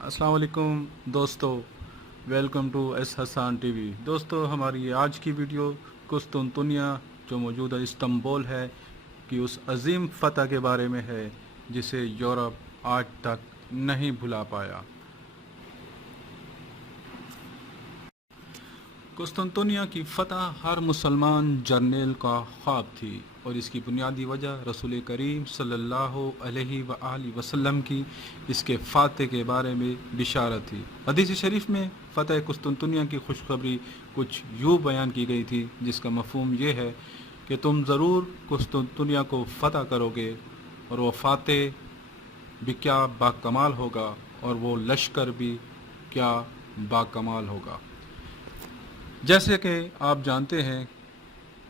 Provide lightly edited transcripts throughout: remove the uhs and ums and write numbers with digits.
السلام علیکم دوستو، welcome to S Hassan TV. دوستو، ہماری آج کی ویڈیو قسطنطنیہ جو موجودہ استنبول ہے کہ اس عظیم فتح کے بارے میں ہے جسے یورپ آج تک نہیں بھلا پایا۔ قسطنطنیہ کی فتح ہر مسلمان جرنیل کا خواب تھی، اور اس کی بنیادی وجہ رسول کریم صلی اللہ علیہ وآلہ وسلم کی اس کے فاتح کے بارے میں بشارت تھی۔ حدیث شریف میں فتح قسطنطنیہ کی خوشخبری کچھ یوں بیان کی گئی تھی، جس کا مفہوم یہ ہے کہ تم ضرور قسطنطنیہ کو فتح کرو گے، اور وہ فاتح بھی کیا باکمال ہوگا، اور وہ لشکر بھی کیا باکمال ہوگا۔ جیسے کہ آپ جانتے ہیں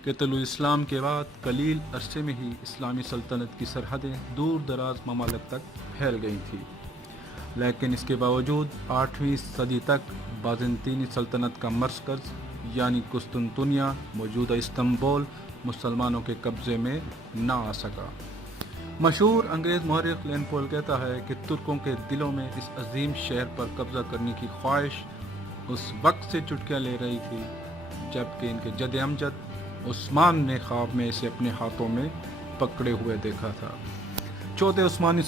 کہ طلوع اسلام کے بعد قلیل عرصے میں ہی اسلامی سلطنت کی سرحدیں دور دراز ممالک تک پھیل گئی تھیں، لیکن اس کے باوجود 8ویں صدی تک بازنطینی سلطنت کا مرکز یعنی قسطنطنیہ موجودہ استنبول مسلمانوں کے قبضے میں نہ آ سکا۔ مشہور انگریز مورخ لین پول کہتا ہے کہ ترکوں کے دلوں میں اس عظیم شہر پر قبضہ کرنے کی خواہش اس وقت سے چٹکیاں لے رہی تھی جب کہ ان کے جد امجد عثمان نے خواب میں اسے اپنے ہاتھوں میں پکڑے ہوئے دیکھا تھا۔ چوتھے عثمانی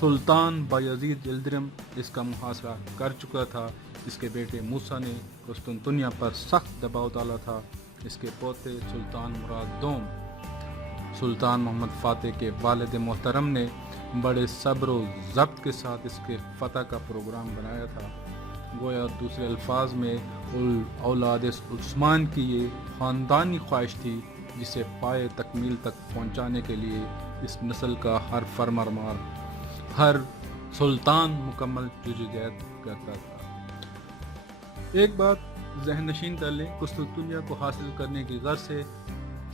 سلطان بایزید یلدرم اس کا محاصرہ کر چکا تھا۔ اس کے بیٹے موسیٰ نے قسطنطنیہ پر سخت دباؤ ڈالا تھا۔ اس کے پوتے سلطان مراد دوم سلطان محمد فاتح کے والد محترم نے بڑے صبر و ضبط کے ساتھ اس کے فتح کا پروگرام بنایا تھا۔ گویا دوسرے الفاظ میں اولاد عثمان کی یہ خاندانی خواہش تھی جسے پائے تکمیل تک پہنچانے کے لیے اس نسل کا ہر فرمانبردار، ہر سلطان مکمل جدوجہد کرتا تھا۔ ایک بات ذہن نشین کر لیں، قسطنطنیہ کو حاصل کرنے کی غرض سے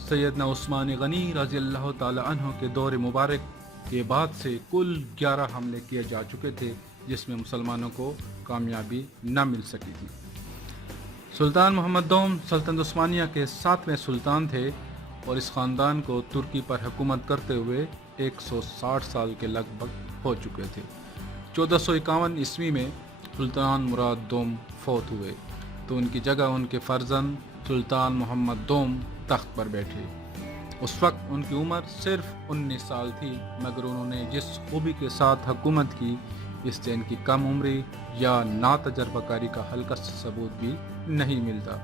سیدنا عثمان غنی رضی اللہ تعالی عنہ کے دور مبارک کے بعد سے کل 11 حملے کیے جا چکے تھے، جس میں مسلمانوں کو کامیابی نہ مل سکی تھی۔ سلطان محمد دوم سلطنت عثمانیہ کے 7ویں سلطان تھے، اور اس خاندان کو ترکی پر حکومت کرتے ہوئے 160 سال کے لگ بھگ ہو چکے تھے۔ 1451 عیسوی میں سلطان مراد دوم فوت ہوئے تو ان کی جگہ ان کے فرزند سلطان محمد دوم تخت پر بیٹھے۔ اس وقت ان کی عمر صرف 19 سال تھی، مگر انہوں نے جس خوبی کے ساتھ حکومت کی، اس سے ان کی کم عمری یا ناتجربہ کاری کا ہلکا سا ثبوت بھی نہیں ملتا۔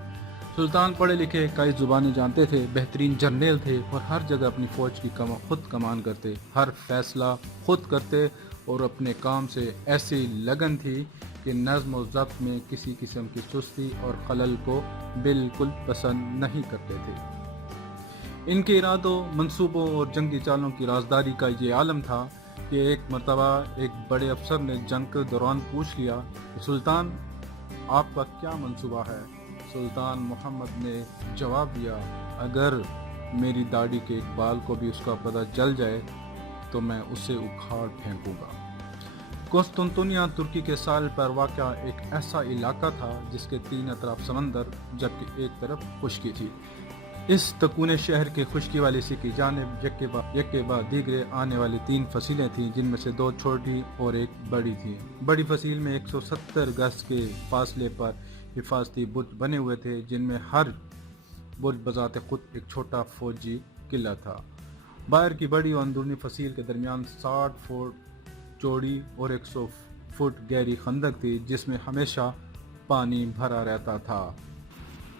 سلطان پڑھے لکھے، کئی زبانیں جانتے تھے، بہترین جرنیل تھے، اور ہر جگہ اپنی فوج کی خود کمان کرتے، ہر فیصلہ خود کرتے، اور اپنے کام سے ایسی لگن تھی کہ نظم و ضبط میں کسی قسم کی سستی اور خلل کو بالکل پسند نہیں کرتے تھے۔ ان کے ارادوں، منصوبوں اور جنگی چالوں کی رازداری کا یہ عالم تھا کہ ایک مرتبہ ایک بڑے افسر نے جنگ کے دوران پوچھ لیا کہ سلطان، آپ کا کیا منصوبہ ہے؟ سلطان محمد نے جواب دیا، اگر میری داڑھی کے ایک بال کو بھی اس کا پتہ چل جائے تو میں اسے اکھاڑ پھینکوں گا۔ قسطنطنیہ ترکی کے ساحل پر واقع ایک ایسا علاقہ تھا جس کے 3 اطراف سمندر جبکہ ایک طرف خشکی تھی۔ اس تکونے شہر کے خشکی والی حصے کی جانب یک کے بعد دیگرے آنے والی 3 فصیلیں تھیں، جن میں سے 2 چھوٹی اور ایک بڑی تھی۔ بڑی فصیل میں 170 گز کے فاصلے پر حفاظتی برج بنے ہوئے تھے، جن میں ہر برج بذات خود ایک چھوٹا فوجی قلعہ تھا۔ باہر کی بڑی اور اندرونی فصیل کے درمیان 60 فٹ چوڑی اور 100 فٹ گہری خندق تھی، جس میں ہمیشہ پانی بھرا رہتا تھا۔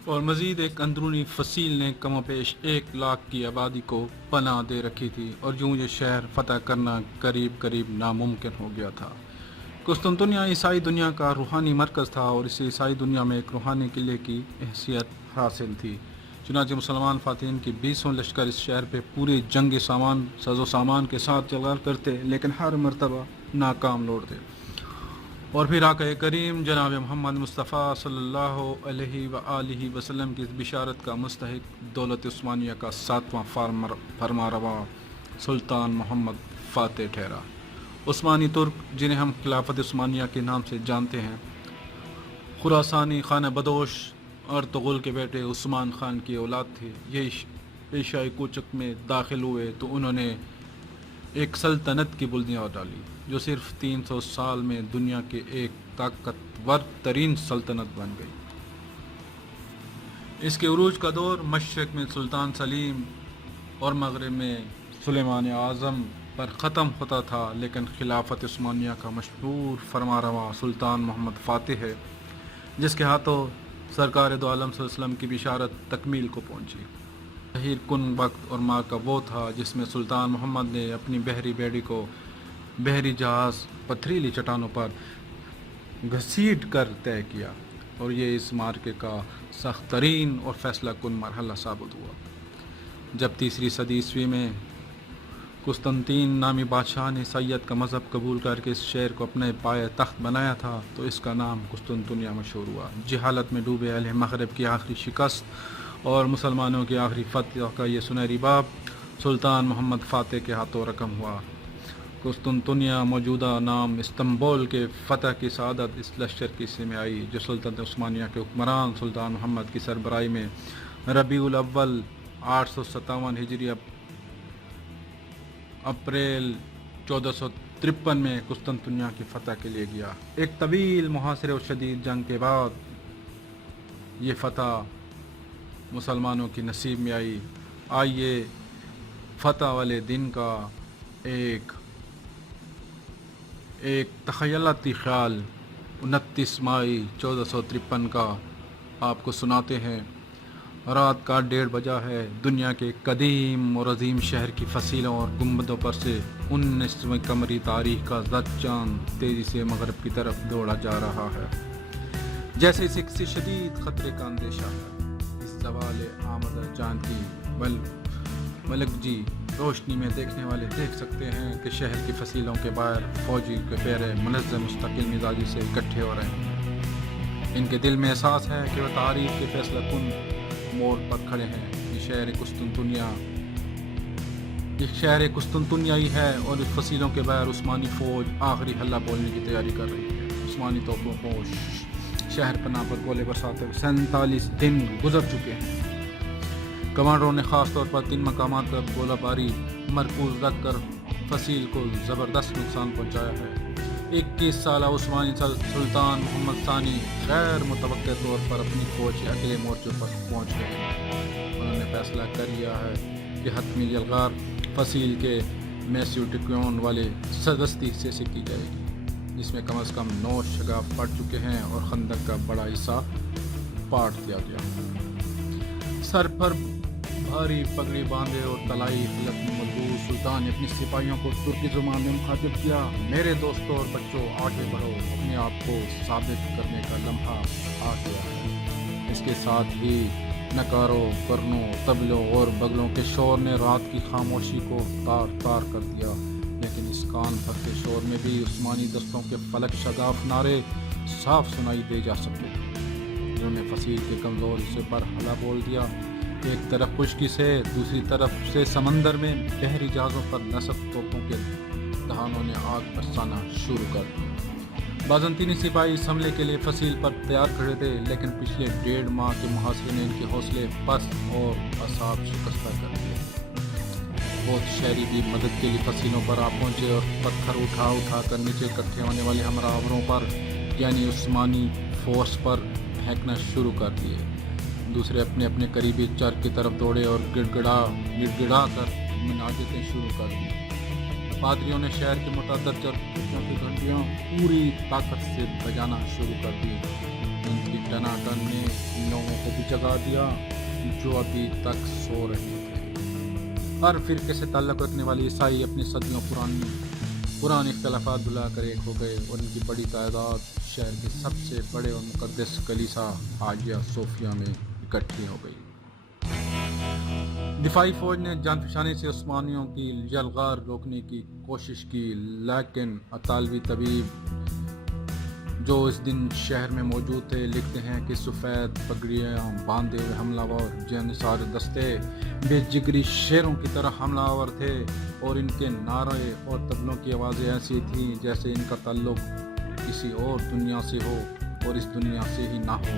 اور مزید ایک اندرونی فصیل نے کم و بیش 1 لاکھ کی آبادی کو پناہ دے رکھی تھی، اور یوں یہ شہر فتح کرنا قریب ناممکن ہو گیا تھا۔ قسطنطنیہ عیسائی دنیا کا روحانی مرکز تھا، اور اسے عیسائی دنیا میں ایک روحانی قلعے کی حیثیت حاصل تھی۔ چنانچہ مسلمان فاتحین کی 20 لشکر اس شہر پہ پورے جنگی ساز و سامان کے ساتھ چلا کرتے، لیکن ہر مرتبہ ناکام لوٹتے۔ اور پھر آقا کریم جناب محمد مصطفیٰ صلی اللہ علیہ وآلہ وسلم کی اس بشارت کا مستحق دولت عثمانیہ کا 7واں فرمانروا سلطان محمد فاتح ٹھہرا۔ عثمانی ترک، جنہیں ہم خلافت عثمانیہ کے نام سے جانتے ہیں، خراسانی خانہ بدوش ارطغرل کے بیٹے عثمان خان کی اولاد تھے۔ یہ ایشیائی کوچک میں داخل ہوئے تو انہوں نے ایک سلطنت کی بنیاد ڈالی جو صرف 300 سال میں دنیا کے ایک طاقتور ترین سلطنت بن گئی۔ اس کے عروج کا دور مشرق میں سلطان سلیم اور مغرب میں سلیمان اعظم پر ختم ہوتا تھا، لیکن خلافت عثمانیہ کا مشہور فرمانروا سلطان محمد فاتح ہے، جس کے ہاتھوں سرکار دو عالم صلی اللہ علیہ وسلم کی بشارت تکمیل کو پہنچی۔ تحریر کن وقت اور ماہ کا وہ تھا جس میں سلطان محمد نے اپنی بحری بیڑی کو بحری جہاز پتھریلی چٹانوں پر گھسیٹ کر طے کیا، اور یہ اس معرکے کا سخت ترین اور فیصلہ کن مرحلہ ثابت ہوا۔ جب تیسری صدی عیسوی میں قسطنطین نامی بادشاہ نے سید کا مذہب قبول کر کے اس شہر کو اپنے پائے تخت بنایا تھا تو اس کا نام قسطنطنیہ مشہور ہوا۔ جہالت میں ڈوبے اہل مغرب کی آخری شکست اور مسلمانوں کی آخری فتح کا یہ سنہری باب سلطان محمد فاتح کے ہاتھوں رقم ہوا۔ قسطنطنیہ موجودہ نام استنبول کے فتح کی سعادت اس لشکر کی حصے میں آئی جو سلطنت عثمانیہ کے حکمران سلطان محمد کی سربراہی میں ربیع الاول 857 ہجری اپریل 1453 میں قسطنطنیہ کی فتح کے لیے گیا۔ ایک طویل محاصرے اور شدید جنگ کے بعد یہ فتح مسلمانوں کی نصیب میں آئی۔ آئیے فتح والے دن کا ایک تخیلاتی خیال 29 مئی 1453 کا آپ کو سناتے ہیں۔ رات کا 1:30 بجا ہے۔ دنیا کے قدیم اور عظیم شہر کی فصیلوں اور گنبدوں پر سے 19ویں قمری تاریخ کا زرد چاند تیزی سے مغرب کی طرف دوڑا جا رہا ہے، جیسے اسے کسی شدید خطرے کا اندیشہ ہے۔ اس زوال آمدہ چاند کی ملکجی روشنی میں دیکھنے والے دیکھ سکتے ہیں کہ شہر کی فصیلوں کے باہر فوجی کے پیرے منظم مستقل مزاجی سے اکٹھے ہو رہے ہیں۔ ان کے دل میں احساس ہے کہ وہ تاریخ کے فیصلہ کن موڑ پر کھڑے ہیں۔ یہ شہر قسطنطنیہ ہی ہے اور اس فصیلوں کے باہر عثمانی فوج آخری حلہ بولنے کی تیاری کر رہی ہے۔ عثمانی توپوں کو شہر پناہ پر گولے برساتے ہوئے 47 دن گزر چکے ہیں۔ کمانڈروں نے خاص طور پر 3 مقامات پر گولہ باری مرکوز رکھ کر فصیل کو زبردست نقصان پہنچایا ہے۔ 21 سالہ عثمانی سلطان محمد ثانی غیر متوقع طور پر اپنی فوج کے اگلے مورچے پر پہنچ گئے ہیں۔ انہوں نے فیصلہ کر لیا ہے کہ حتمی یلغار فصیل کے میسیوٹیکیون والے سدستی حصے سے کی جائے گی، جس میں کم از کم 9 شگاف پڑ چکے ہیں اور خندق کا بڑا حصہ پاٹ دیا گیا۔ سر پر بھاری پگڑی باندھے اور طلائی خلق میں ملبوس سلطان نے اپنی سپاہیوں کو ترکی زبان میں مخاطب کیا: میرے دوستوں اور بچوں، آگے بڑھو، اپنے آپ کو ثابت کرنے کا لمحہ آ گیا ہے۔ اس کے ساتھ ہی نکاروں، کرنوں، طبلوں اور بگلوں کے شور نے رات کی خاموشی کو تار تار کر دیا، لیکن اس کان پھٹتے شور میں بھی عثمانی دستوں کے فلک شگاف نعرے صاف سنائی دے جا سکتے تھے۔ انہوں نے فصیل کے کمزور حصے پر حملہ بول دیا۔ ایک طرف خشکی سے، دوسری طرف سے سمندر میں بحری جہازوں پر نصب توپوں کے دہانوں نے آگ برسانا شروع کر دی۔ بازنطینی سپاہی اس حملے کے لیے فصیل پر تیار کھڑے تھے، لیکن پچھلے 1.5 ماہ کے محاصرے نے ان کے حوصلے پست اور اعصاب شکستہ کر دیے۔ بہت شہری بھی مدد کے لیے فصیلوں پر آ پہنچے اور پتھر اٹھا اٹھا کر نیچے اکٹھے ہونے والے ہمراہوروں پر یعنی عثمانی فورس پر پھینکنا شروع کر دیے۔ دوسرے اپنے اپنے قریبی چرخ کی طرف دوڑے اور گڑ گڑا کر مناجتیں شروع کر دی۔ پادریوں نے شہر کے متعدد چرخوں کی گھنٹیاں پوری طاقت سے بجانا شروع کر دی۔ ان کی ٹناٹن نے ان لوگوں کو بھی جگا دیا جو ابھی تک سو رہے تھے۔ ہر فرقے سے تعلق رکھنے والے عیسائی اپنی صدیوں پرانے اختلافات بھلا کر ایک ہو گئے اور ان کی بڑی تعداد شہر کے سب سے بڑے اور مقدس کلیسا حاجیہ صوفیہ میں اکٹھی ہو گئی۔ دفاعی فوج نے جان فشانی سے عثمانیوں کی یلغار روکنے کی کوشش کی، لیکن اطالوی طبیب جو اس دن شہر میں موجود تھے لکھتے ہیں کہ سفید پگڑیاں باندھے ہوئے حملہ آور جانصار دستے بے جگری شیروں کی طرح حملہ آور تھے، اور ان کے نعرے اور طبلوں کی آوازیں ایسی تھیں جیسے ان کا تعلق کسی اور دنیا سے ہو اور اس دنیا سے ہی نہ ہو۔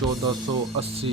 1480